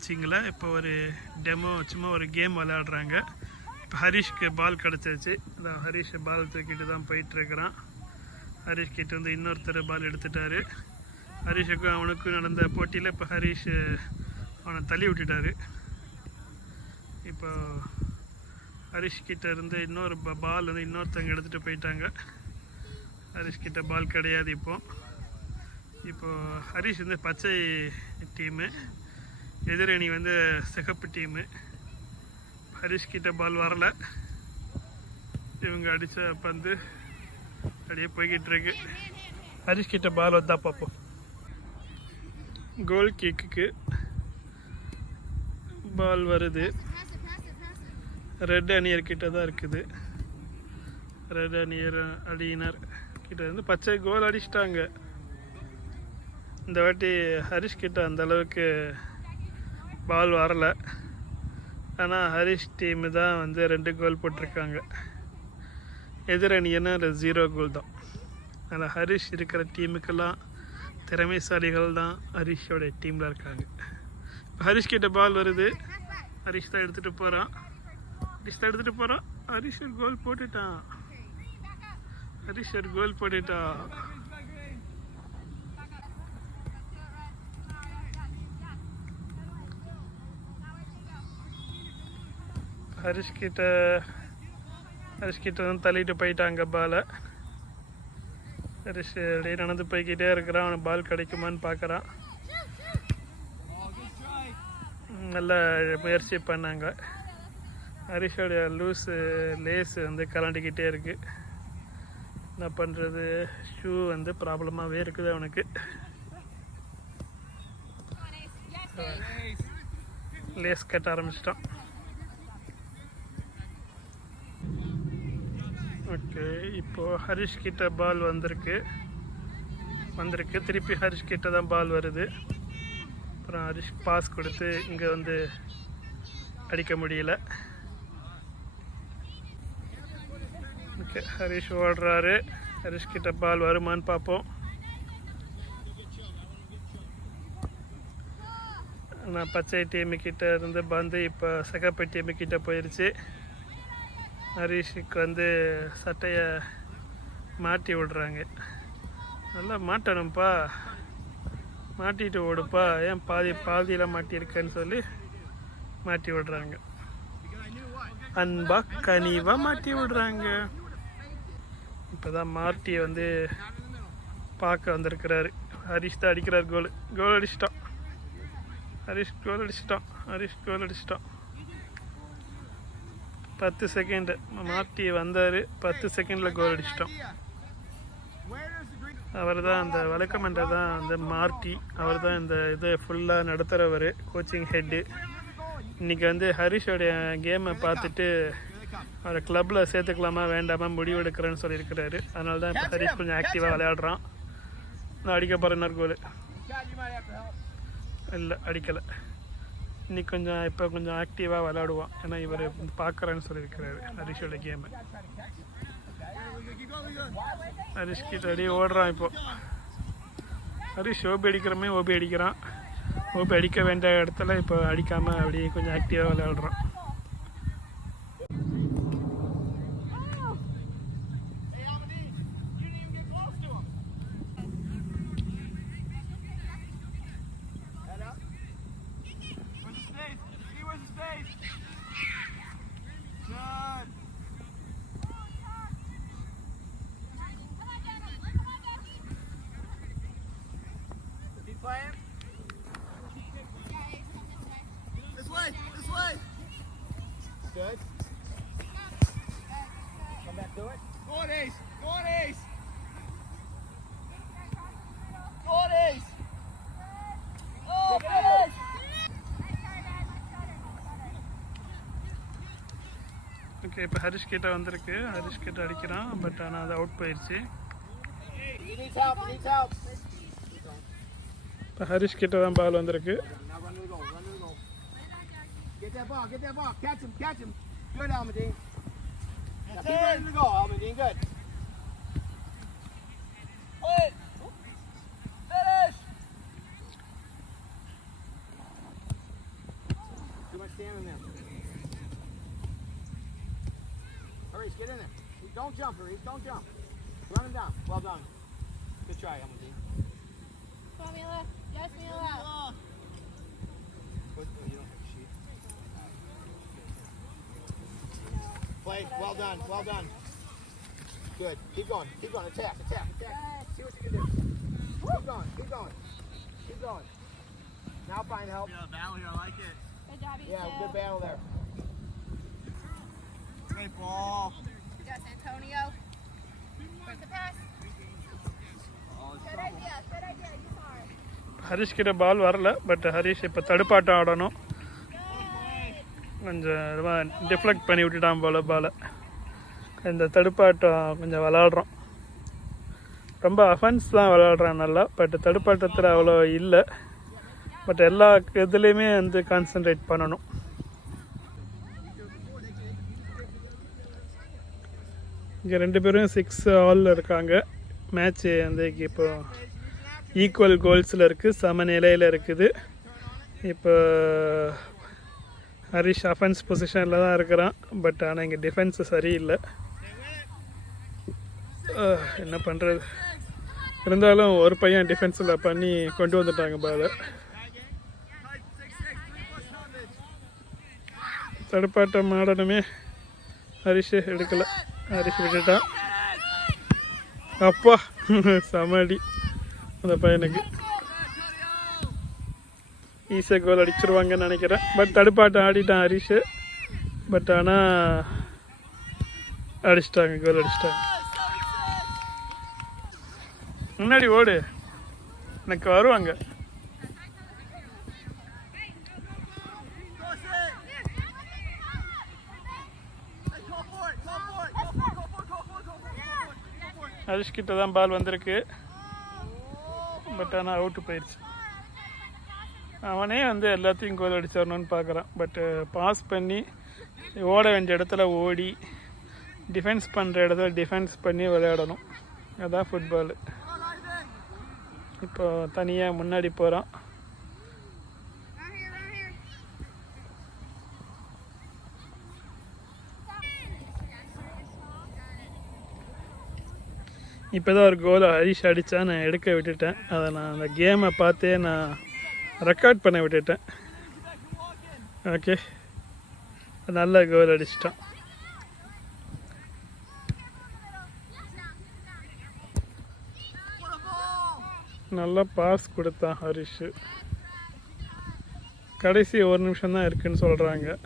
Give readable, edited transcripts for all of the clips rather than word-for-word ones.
கோச்சிங்கில் இப்போ ஒரு டெமோ சும்மா ஒரு கேம் விளையாடுறாங்க. இப்போ ஹரிஷ்க்கு பால் கிடச்சிருச்சு. அதான் ஹரிஷ் பால் தூக்கிட்டு தான் போயிட்டுருக்கிறான். ஹரிஷ் கிட்ட வந்து இன்னொருத்தர் பால் எடுத்துட்டாரு. ஹரிஷுக்கும் அவனுக்கும் நடந்த போட்டியில் இப்போ ஹரிஷ் அவனை தள்ளி விட்டுட்டாரு. இப்போ ஹரிஷ் கிட்ட இருந்து இன்னொரு பால் வந்து இன்னொருத்தவங்க எடுத்துகிட்டு போயிட்டாங்க. ஹரிஷ் கிட்ட பால் கிடையாது. இப்போ ஹரிஷ் வந்து பச்சை டீமு, எதிரணி வந்து சிகப்பு டீமு. ஹரிஷ் கிட்ட பால் வரல. இவங்க அடித்த பந்து அப்படியே போய்கிட்டு இருக்கு. ஹரிஷ் கிட்ட பால் வந்தா பார்ப்போம். கோல் கிக்கு பால் வருது. ரெட் அணியர்கிட்ட தான் இருக்குது. ரெட் அணியினர் கிட்ட இருந்து பச்சை கோல் அடிச்சிட்டாங்க. இந்த வாட்டி ஹரிஷ் கிட்ட அந்த அளவுக்கு பால் வரலை. ஆனால் ஹரிஷ் டீமு தான் வந்து 2 கோல் போட்டிருக்காங்க. எதிரணியனர் 0 கோல் தான். அதில் ஹரிஷ் இருக்கிற டீமுக்கெல்லாம் திறமைசாலிகள் தான் ஹரிஷோட டீமில் இருக்காங்க. இப்போ ஹரிஷ் கிட்ட பால் வருது. ஹரிஷ் தான் எடுத்துகிட்டு போகிறான். ஹரிஷ் ஒரு கோல் போட்டுட்டான். ஹரிஷ் கிட்ட வந்து தள்ளிட்டு போயிட்டாங்க பாலை. ஹரிஷ் அப்படியே நடந்து போய்கிட்டே இருக்கிறான். அவனுக்கு பால் கிடைக்குமான்னு பார்க்குறான். நல்ல முயற்சி பண்ணாங்க. ஹரிஷோடைய லேஸ் வந்து கலண்டிக்கிட்டே இருக்கு. என்ன பண்ணுறது, ஷூ வந்து ப்ராப்ளமாகவே இருக்குது அவனுக்கு. லேஸ் கட்ட ஆரம்பிச்சிட்டான். ஓகே, இப்போது ஹரிஷ் கிட்ட பால் வந்திருக்கு. திருப்பி ஹரிஷ் கிட்ட தான் பால் வருது. அப்புறம் ஹரிஷ் பாஸ் கொடுத்து இங்கே வந்து அடிக்க முடியல. ஓகே, ஹரிஷ் ஓடுறாரு. ஹரிஷ் கிட்ட பால் வருமானு பார்ப்போம். நான் பச்சை டீமுக்கிட்ட இருந்து பந்து இப்போ சிகப்பு டீமுக்கிட்ட போயிடுச்சு. ஹரிஷுக்கு வந்து சட்டையை மாட்டி விடுறாங்க. நல்லா மாட்டணும்ப்பா, மாட்டிட்டு ஓடுப்பா, ஏன் பாதியில் மாட்டியிருக்கேன்னு சொல்லி மாட்டி விடுறாங்க. அன்பா கனிவாக மாட்டி விடுறாங்க. இப்போ தான் மார்ட்டியை வந்து பார்க்க வந்திருக்கிறாரு. ஹரிஷ் தான் அடிக்கிறார். கோல் அடிச்சிட்டான். ஹரிஷ் கோல் அடிச்சிட்டான். 10 செகண்ட் மார்ட்டி வந்தார். 10 செகண்டில் கோல் அடிச்சிட்டோம். அவர் தான் அந்த வழக்கமன்ற தான் அந்த மார்ட்டி. அவர் தான் இந்த இதை ஃபுல்லாக நடத்துகிறவர், கோச்சிங் ஹெட்டு. இன்றைக்கி வந்து ஹரிஷோடைய கேமை பார்த்துட்டு அவரை கிளப்பில் சேர்த்துக்கலாமா வேண்டாமா முடிவெடுக்கிறேன்னு சொல்லியிருக்கிறாரு. அதனால தான் இப்போ ஹரிஷ் கொஞ்சம் ஆக்டிவாக விளையாடுறான். நான் அடிக்க போகிறேன் இன்னொரு கோல். இல்லை, அடிக்கலை. இன்னைக்கு கொஞ்சம் ஆக்டிவாக விளையாடுவான். ஏன்னா இவர் பார்க்குறேன்னு சொல்லியிருக்கிறாரு ஹரிஷோட கேமை. ஹரிஷ் கிட்ட அப்படியே ஓடுறான். இப்போ ஹரிஷ் ஓபி அடிக்கிறான். ஓபி அடிக்க வேண்டிய இடத்துல இப்போ அடிக்காமல் அப்படியே கொஞ்சம் ஆக்டிவாக விளையாடுறான். This way. Good. Come back to it. Go on, Ace. Go on, Ace. Oh, finish. Okay, இப்போ ஹரிஷ் கிட்ட வந்திருக்கு. ஹரிஷ் கிட்ட அடிக்கிறான். பட் ஆனால் அது அவுட் போயிடுச்சு. இப்போ ஹரிஷ் கிட்ட தான் பால் வந்திருக்கு. Get that ball. Catch him. Good, Almadine. Now keep ready to go, Almadine. Good. Wait. Finish. Get in there. Don't jump, Reese. Don't jump. Run him down. Well done. Good try, Amadine. Come on, Mila. Yes, Mila. You don't have a sheet. Play. Well done. Well done. Good. Keep going. Keep going. Attack. Attack. Attack. See what you can do. Keep going. Keep going. Keep going. Now find help. Yeah, battle here. I like it. Good job, you Yeah, good battle there. Great ball. Yes, Antonio. Where's the pass? Good idea. Good idea. You saw it. Harish கிட்ட பால் வரல, but Harish இப்போ தடுப்பாட்டம் ஆடணும். கொஞ்சம் deflect பண்ணி விட்டுட்டான் போல பாலை. இந்த தடுப்பாட்டம் கொஞ்சம் விளாட்றோம். ரொம்ப அஃபென்ஸ் தான் விளாட்றான் நல்லா, பட் தடுப்பாட்டத்தில் அவ்வளோ இல்லை. பட் எல்லா இதுலேயுமே வந்து கான்சன்ட்ரேட் பண்ணணும். இங்கே 2 பேரும் 6 ஆலில் இருக்காங்க. மேட்ச்சு வந்து இப்போ ஈக்குவல் கோல்ஸில் இருக்குது, சமநிலையில் இருக்குது. இப்போ ஹரிஷ் அஃபென்ஸ் பொசிஷனில் தான் இருக்கிறான், பட் ஆனால் இங்கே டிஃபென்ஸு சரியில்லை. என்ன பண்ணுறது, இருந்தாலும் ஒரு பையன் டிஃபென்ஸில் பண்ணி கொண்டு வந்துட்டாங்க பாலை. தடுப்பாட்டம் ஆடணுமே, ஹரிஷ் எடுக்கலை. ஹரிஷ் விட்டுட்டான். அப்பா சமாடி அந்த பையனுக்கு ஈஸியாக கோல் அடிச்சிருவாங்கன்னு நினைக்கிறேன். பட் தடுப்பாட்டம் ஆடிட்டான் ஹரிஷ், பட் ஆனால் அடிச்சிட்டாங்க, கோல் அடிச்சிட்டாங்க. முன்னாடி ஓடு, எனக்கு வருவாங்க. ஹரிஷ் கிட்ட தான் பால் வந்திருக்கு, பட் ஆனால் அவுட்டு போயிடுச்சு. அவனே வந்து எல்லாத்தையும் கோல் அடிச்சிடணும்னு பார்க்குறான், பட்டு பாஸ் பண்ணி ஓட வேண்டிய இடத்துல ஓடி டிஃபென்ஸ் பண்ணுற இடத்துல டிஃபென்ஸ் பண்ணி விளையாடணும். அதுதான் ஃபுட்பாலு. இப்போ தனியாக முன்னாடி போகிறான். இப்போ தான் ஒரு கோலை ஹரிஷ் அடித்தா நான் எடுக்க விட்டுட்டேன். அதை நான் அந்த கேமை பார்த்தே நான் ரெக்கார்ட் பண்ண விட்டுட்டேன். ஓகே, நல்ல கோல் அடிச்சிட்டான். நல்லா பாஸ் கொடுத்தான் ஹரிஷ். கடைசி 1 நிமிஷம் தான் இருக்குன்னு சொல்கிறாங்க.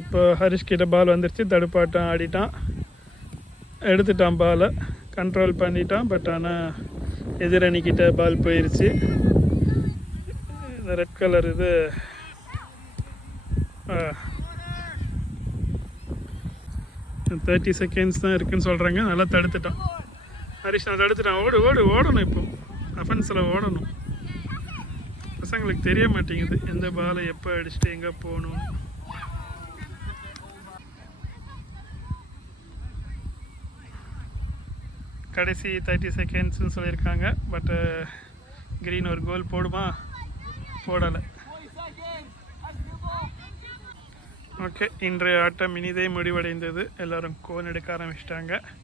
இப்போ ஹரிஷ் கிட்ட பால் வந்துருச்சு, தடுப்பாட்டம் ஆடிட்டான், எடுத்துட்டான் பாலை, கண்ட்ரோல் பண்ணிட்டான். பட் ஆனால் எதிரணிக்கிட்ட பால் போயிடுச்சு. இந்த ரெட் கலர் இது 30 செகண்ட்ஸ் தான் இருக்குன்னு சொல்கிறாங்க. நல்லா தடுத்துட்டான் ஹரிஷ். நான் தடுத்துட்டான். ஓடணும். இப்போ அஃபென்ஸில் ஓடணும். பசங்களுக்கு தெரிய மாட்டேங்குது எந்த பாலை எப்போ அடிச்சுட்டு எங்கே போகணும். கடைசி 30 செகண்ட்ஸ்னு சொல்லியிருக்காங்க. பட்டு கிரீன் ஒரு கோல் போடுமா, போடலை. ஓகே, இன்றைய ஆட்டம் இனிதே முடிவடைந்தது. எல்லோரும் கோன் எடுக்க ஆரம்பிச்சிட்டாங்க.